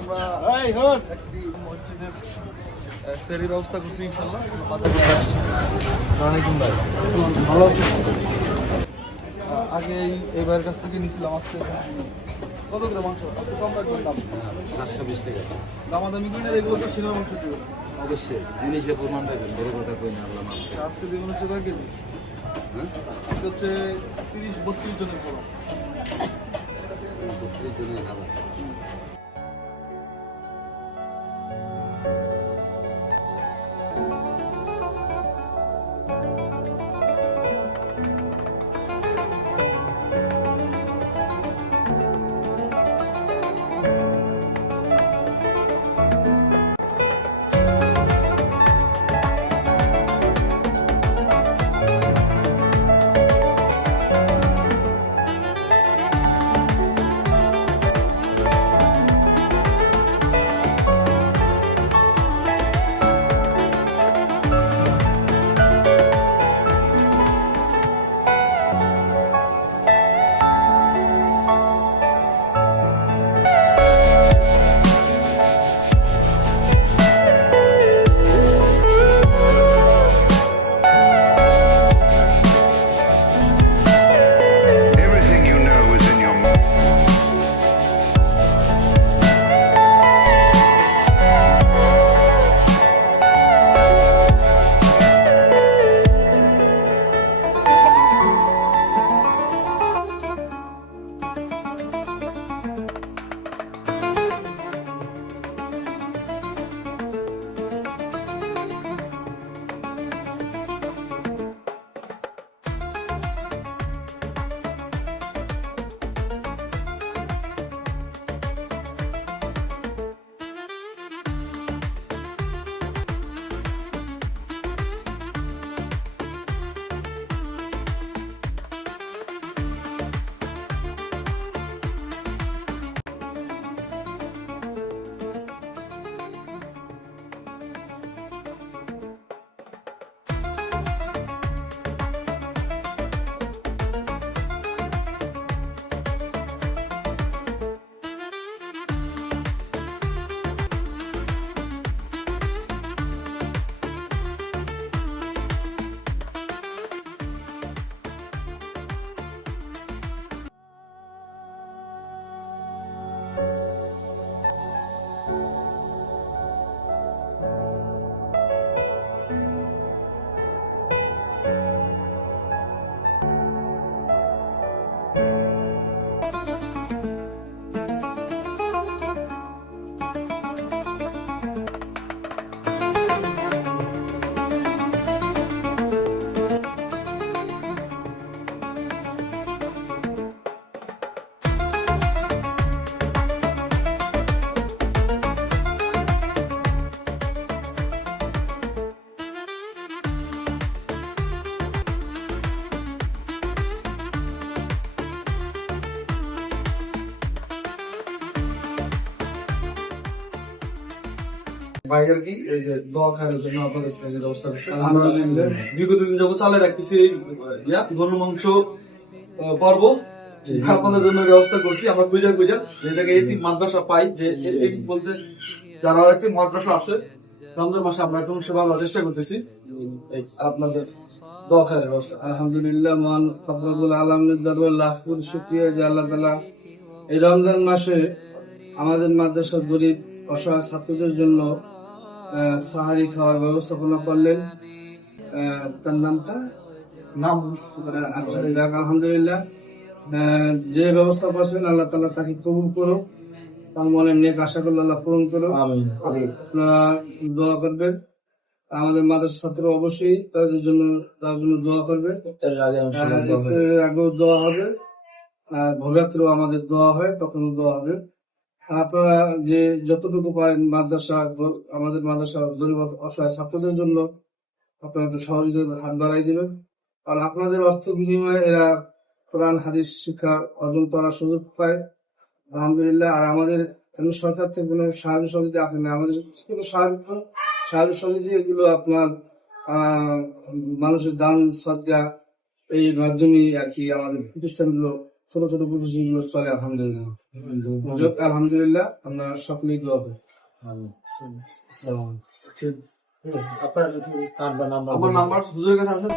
আমরা একটি মসজিদের সেরি ব্যবস্থা করছি ইনশাল্লাহ। ভালো আগে এইবার কাছ থেকে নিয়েছিলাম, আজকে কত করে মাংস আজকে কম রাখবেন দাম? 720 টাকা। দামাদামি করি না, এগুলো তো সিনেমা মাংস দেবে অবশ্যই জিনিসের প্রমাণ রাখবেন, বড় কথা কই না আল্লাহ মাফ। আজকে যেগুলো হচ্ছে কয় কেজি? হ্যাঁ, আজকে হচ্ছে 30-32 জনের খাবার। 32 জনের খাবার। Everything you know is in your mind. ভাইয়ের কি এই যে দোয়া খাওয়ার জন্য আপনাদের যে ব্যবস্থা করছে, আমরা বিগত দিন যাবো চালে রাখতেছি এই গরুর মাংস পর্ব আপনাদের জন্য ব্যবস্থা করছি। আমরা খুঁজে যে জায়গায় এই মাদ্রাসা পাই, যে এই বলতে যারা একটি মাদ্রাসা আছে রমজান মাসে আমরা একটু সেবা করার চেষ্টা করতেছি। আপনাদের দোয়া খাওয়ার ব্যবস্থা আলহামদুলিল্লাহ, মহান রব্বুল আলামিনের দরবারে লাখ কোটি শুকরিয়া যে আল্লাহ তাআলা এই রমজান মাসে আমাদের মাদ্রাসার গরিব অসহায় ছাত্রদের জন্য সাহারি খাওয়ার ব্যবস্থাপনা করলেন। তার নামটা নাম আলহামদুলিল্লাহ, যে ব্যবস্থা করছেন আল্লাহ তাআলা তাকে কবুল করুক, তার মনে নেক আশা করলে আল্লাহ পূরণ করুক। আপনারা দোয়া করবেন, আমাদের মাদ্রাসা ছাত্র অবশ্যই তার জন্য দোয়া করবে। আগেও দোয়া হবে, আর ভবিষ্যতেও আমাদের দোয়া হয়, তখনও দোয়া হবে। আপনারা যে যতটুকু পারেন আমাদের মাদ্রাসা গরিব অসহায় ছাত্রদের জন্য আপনারা একটু সহযোগিতার হাত বাড়াই দিবেন। আর আপনাদের অর্থ বিনিময়ে এরা কোরআন হাদিস শিক্ষা অর্জন করার সুযোগ পায়, আলহামদুলিল্লাহ। আর আমাদের সরকার থেকে কোনো সাহায্য সমিতি আসে না, আমাদের সাহায্য সমিতি এগুলো আপনার মানুষের দান সজ্জা এই মাধ্যমে আর কি আমাদের প্রতিষ্ঠানগুলো ছোট ছোট প্রতিষ্ঠানগুলো চলে আলহামদুলিল্লাহ। যাক, আলহামদুলিল্লাহ আমরা সকলেই দোয়া করি। আপনার নাম্বার আমার নাম্বার হুজুরের কাছে আছে।